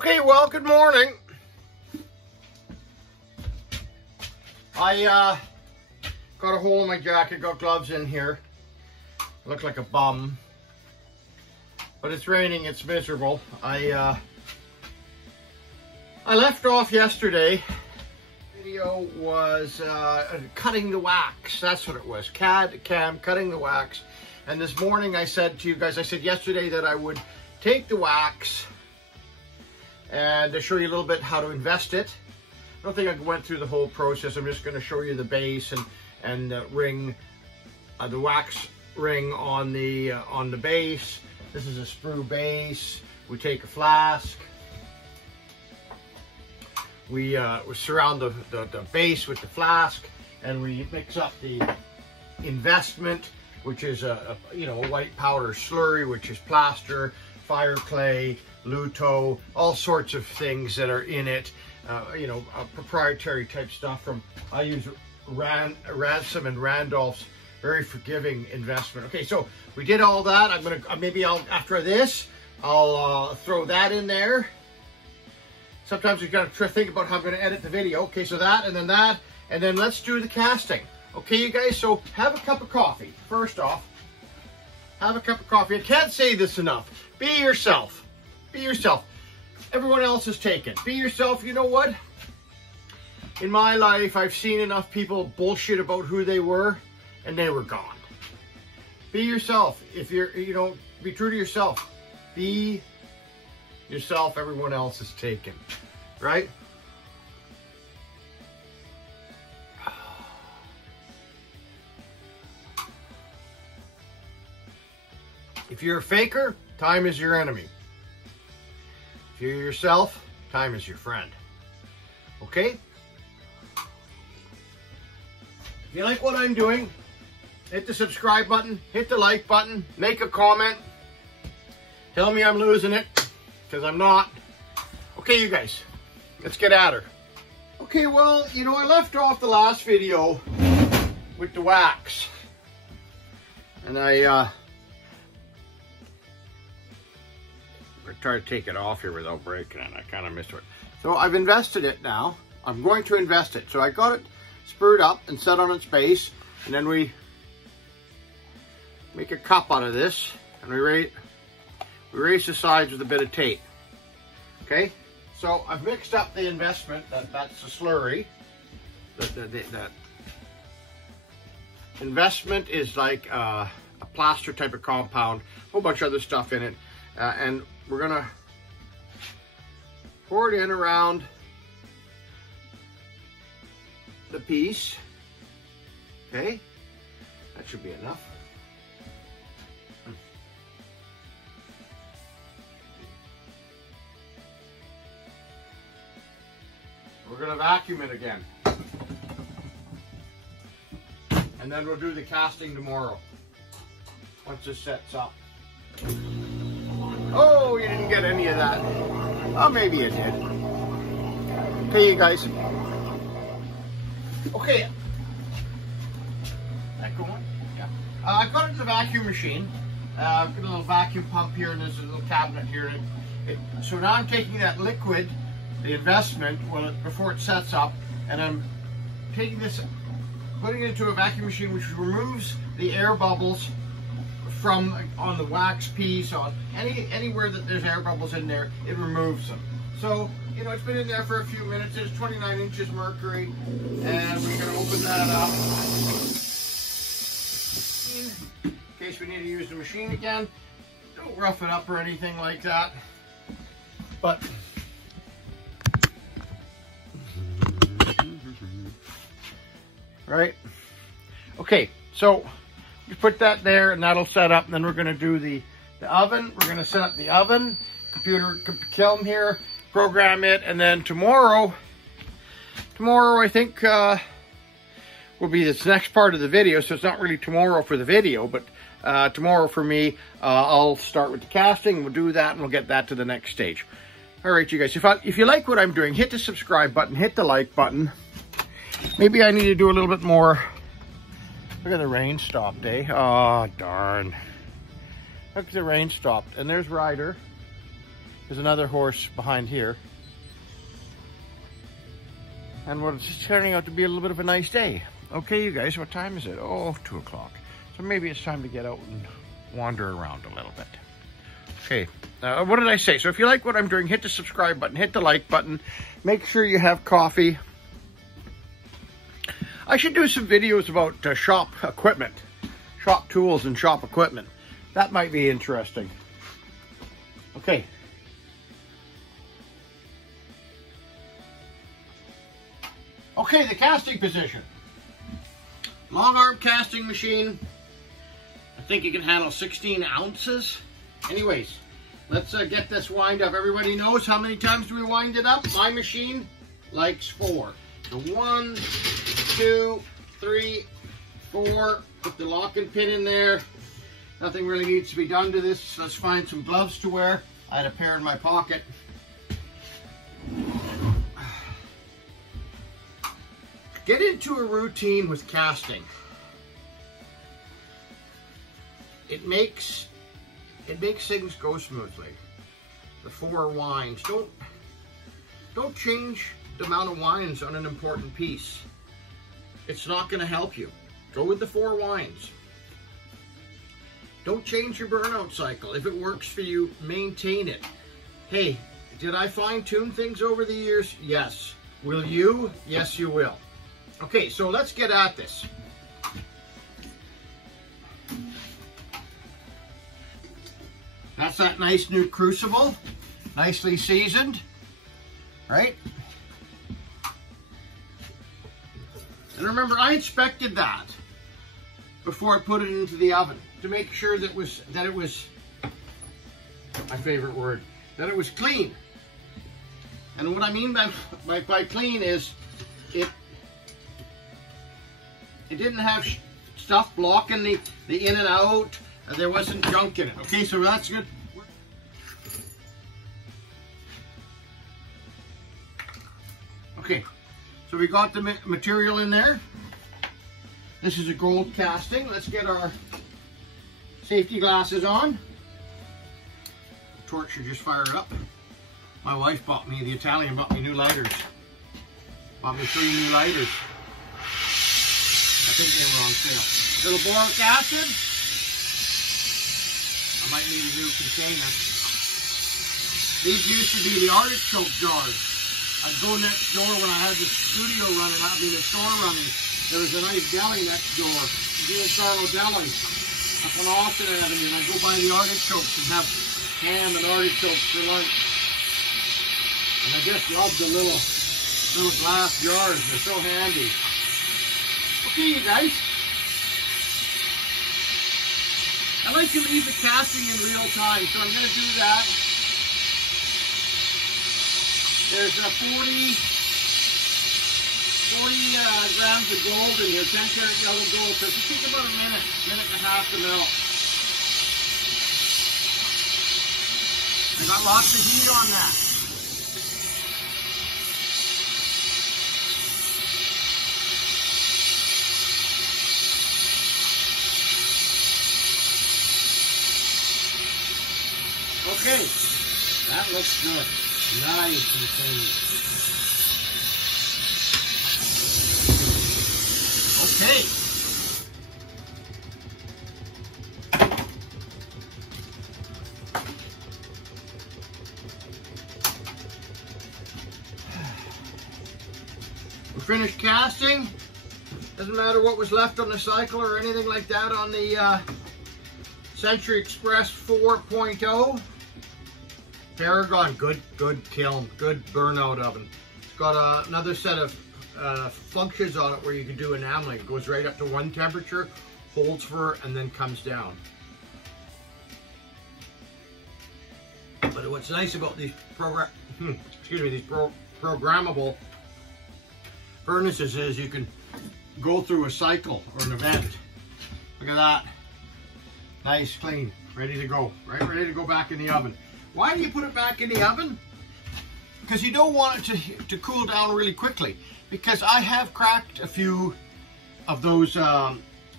Okay, well, good morning. I got a hole in my jacket, got gloves in here. Look like a bum. But it's raining, it's miserable. I left off yesterday. The video was cutting the wax. That's what it was. CAM, cutting the wax. And this morning I said to you guys, I said yesterday that I would take the wax and to show you a little bit how to invest it. I don't think I went through the whole process. I'm just going to show you the base and the ring, the wax ring on the base. This is a sprue base. We take a flask. We surround the base with the flask, and we mix up the investment, which is a white powder slurry, which is plaster, fire clay, luto, all sorts of things that are in it. Proprietary type stuff from, I use Ransom and Randolph's very forgiving investment. Okay, so we did all that. I'm gonna after this I'll throw that in there. Sometimes you've got to think about how I'm going to edit the video. Okay, so that, and then let's do the casting. Okay, you guys, so have a cup of coffee. First off, have a cup of coffee. I can't say this enough. Be yourself. Be yourself. Everyone else is taken. Be yourself. You know what? In my life, I've seen enough people bullshit about who they were, and they were gone. Be yourself. If you're, be true to yourself. Be yourself. Everyone else is taken. Right? If you're a faker, time is your enemy. If you're yourself, time is your friend. Okay? If you like what I'm doing, hit the subscribe button, hit the like button, make a comment. Tell me I'm losing it, because I'm not. Okay, you guys, let's get at her. Okay, well, I left off the last video with the wax. And I try to take it off here without breaking it. I kind of missed it. So I've invested it now. I'm going to invest it. So I got it sprued up and set on its base. And then we make a cup out of this. And we raise the sides with a bit of tape. Okay? So I've mixed up the investment. That's the slurry. The investment is like a plaster type of compound. A whole bunch of other stuff in it. And we're gonna pour it in around the piece. Okay, that should be enough. We're gonna vacuum it again. And then we'll do the casting tomorrow, once this sets up. Oh, you didn't get any of that. Oh, maybe you did. Okay, you guys. Okay. That going? Yeah. I got it in the vacuum machine. I've got a little vacuum pump here, and there's a little cabinet here. So now I'm taking that liquid, the investment, before it sets up, and I'm taking this, putting it into a vacuum machine, which removes the air bubbles from on the wax piece, on anywhere that there's air bubbles in there, it removes them. So, it's been in there for a few minutes. There's 29 inches mercury, and we're gonna open that up in case we need to use the machine again. Don't rough it up or anything like that. But right? Okay, so you put that there, and that'll set up, and then we're going to do the oven. We're going to set up the oven, computer kiln here, program it, and then tomorrow I think will be this next part of the video. So it's not really tomorrow for the video, but tomorrow for me, I'll start with the casting. We'll do that, and we'll get that to the next stage. All right, you guys, if you like what I'm doing, hit the subscribe button, hit the like button. Maybe I need to do a little bit more. Look at the rain stopped, eh? Oh, darn. Look, the rain stopped. And there's Ryder. There's another horse behind here. And well, it's turning out to be a little bit of a nice day. Okay, you guys, what time is it? Oh, 2 o'clock. So maybe it's time to get out and wander around a little bit. Okay, what did I say? So if you like what I'm doing, hit the subscribe button, hit the like button. Make sure you have coffee. I should do some videos about shop equipment, shop tools and shop equipment. That might be interesting. Okay. Okay, the casting position. Long arm casting machine. I think it can handle 16 ounces. Anyways, let's get this wind up. Everybody knows how many times do we wind it up? My machine likes 4. So 1, 2, 3, 4. Put the locking pin in there. Nothing really needs to be done to this. Let's find some gloves to wear. I had a pair in my pocket. Get into a routine with casting. It makes things go smoothly. The 4 winds. Don't change the amount of winds on an important piece. It's not going to help you. Go with the 4 winds. Don't change your burnout cycle. If it works for you, maintain it. Hey, did I fine-tune things over the years? Yes. Will you? Yes, you will. Okay, so let's get at this. That's that nice new crucible, nicely seasoned, right? And remember, I inspected that before I put it into the oven to make sure that it was my favorite word, that it was clean. And what I mean by clean is it didn't have stuff blocking the in and out. There wasn't junk in it. Okay, so that's good. Okay, so we got the material in there. This is a gold casting. Let's get our safety glasses on. The torch should just fire it up. My wife bought me, the Italian bought me new lighters. Bought me 3 new lighters. I think they were on sale. Little boric acid. I might need a new container. These used to be the artichoke jars. I'd go next door when I had the studio running, the store running. There was a nice deli next door, Giancarlo Deli, up on Austin Avenue, and I'd go buy the artichokes and have ham and artichokes for lunch. And I just love the little glass jars. They're so handy. Okay, you guys. I like to leave the casting in real time, so I'm going to do that. There's 40 grams of gold in here, 10 karat yellow gold, so it should take about a minute and a half to melt. I got lots of heat on that. Okay, that looks good. Nice and clean. Okay. We're finished casting. Doesn't matter what was left on the cycle or anything like that on the Century Express 4.0. Paragon, good kiln, good burnout oven. It's got another set of functions on it where you can do enameling. It goes right up to 1 temperature, holds for, and then comes down. But what's nice about these programmable furnaces is you can go through a cycle or an event. Look at that. Nice, clean, ready to go, right? Ready to go back in the oven. Why do you put it back in the oven? Because you don't want it to cool down really quickly. Because I have cracked a few of those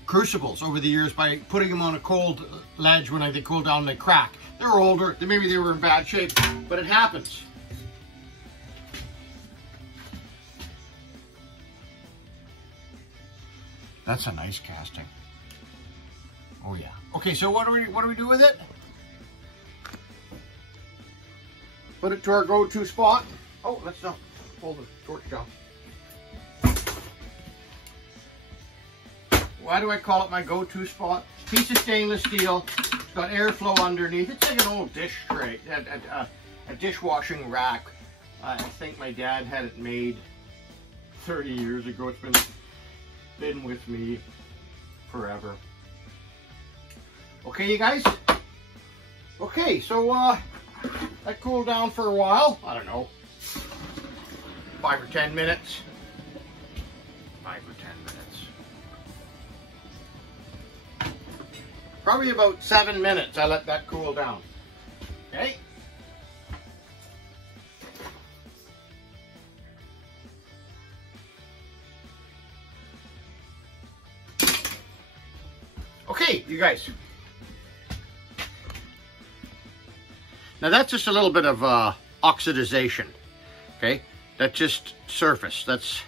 crucibles over the years by putting them on a cold ledge. When they cool down, they crack. They're older, maybe they were in bad shape, but it happens. That's a nice casting. Oh yeah. Okay, so what do we do with it? Put it to our go-to spot. Oh, let's not pull the torch down. Why do I call it my go-to spot? Piece of stainless steel. It's got airflow underneath. It's like an old dish tray, a dishwashing rack. I think my dad had it made 30 years ago. It's been with me forever. Okay, you guys? Okay, so that cooled down for a while. I don't know, 5 or 10 minutes. 5 or 10 minutes. Probably about 7 minutes I let that cool down. Okay? Okay, you guys. Now that's just a little bit of oxidization. Okay? That's just surface. That's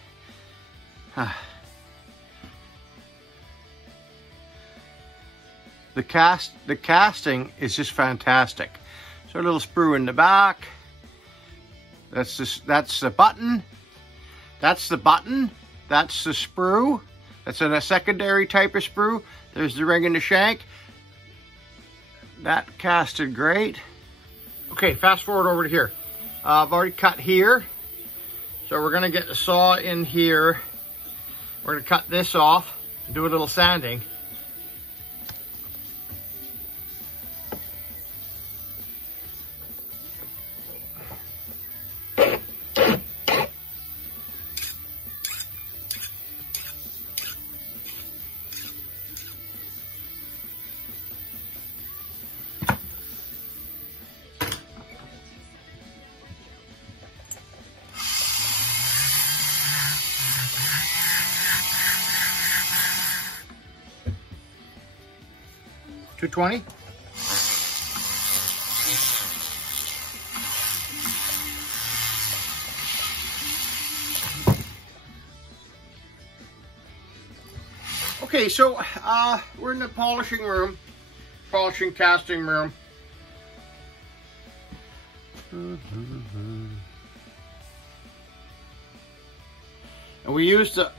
the casting is just fantastic. So a little sprue in the back. That's the button. That's the button. That's the sprue. That's a secondary type of sprue. There's the ring and the shank. That casted great. Okay, fast forward over to here. I've already cut here. So we're gonna get the saw in here. We're gonna cut this off and do a little sanding. $220. Okay, so we're in the polishing room, casting room. And we used a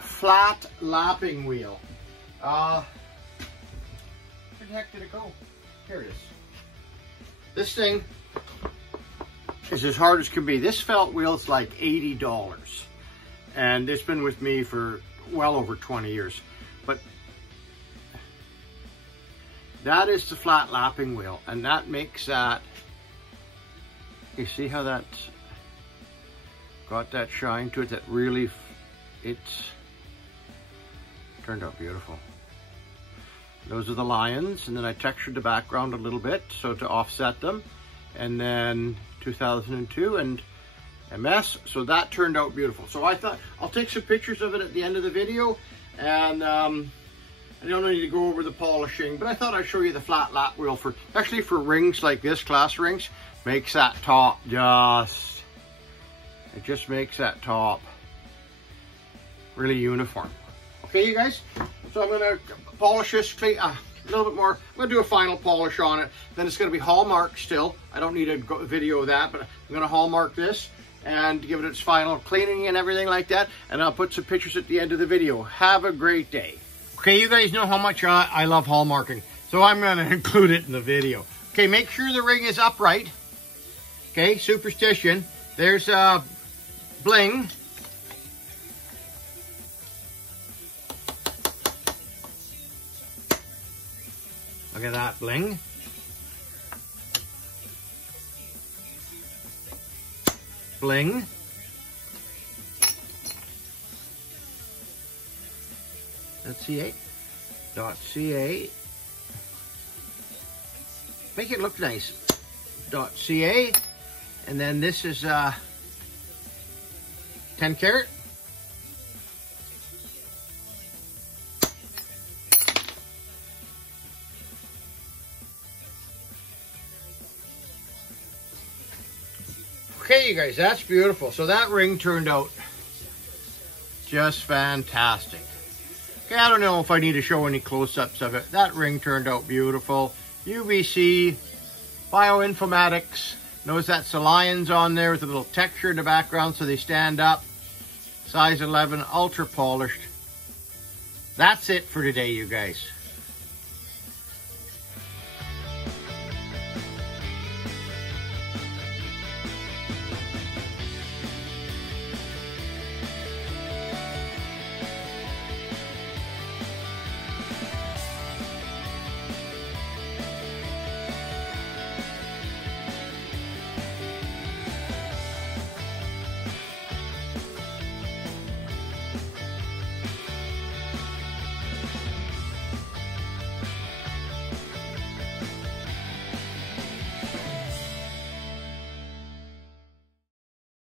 flat lapping wheel. Where the heck did it go? Here it is. This thing is as hard as can be. This felt wheel is like $80. And it's been with me for well over 20 years. But that is the flat lapping wheel. And that makes that, you see how that's got that shine to it that really, it's turned out beautiful. Those are the lions, and then I textured the background a little bit so to offset them, and then 2002 and MS, so that turned out beautiful. So I thought I'll take some pictures of it at the end of the video, and I don't need to go over the polishing, but I thought I'd show you the flat lap wheel for, especially for rings like this, class rings, makes that top it just makes that top really uniform. Okay, you guys, so I'm gonna polish this a little bit more. I'm gonna do a final polish on it. Then it's gonna be hallmarked still. I don't need a video of that, but I'm gonna hallmark this and give it its final cleaning and everything like that. And I'll put some pictures at the end of the video. Have a great day. Okay, you guys know how much I love hallmarking, so I'm gonna include it in the video. Okay, make sure the ring is upright. Okay, superstition. There's bling. Look at that bling. Bling. .ca. Make it look nice. .ca. And then this is 10 karat. Okay, you guys, that's beautiful. So that ring turned out just fantastic. Okay, I don't know if I need to show any close-ups of it. That ring turned out beautiful. UBC, Bioinformatics. Notice that's the lions on there with a little texture in the background so they stand up. Size 11, ultra polished. That's it for today, you guys.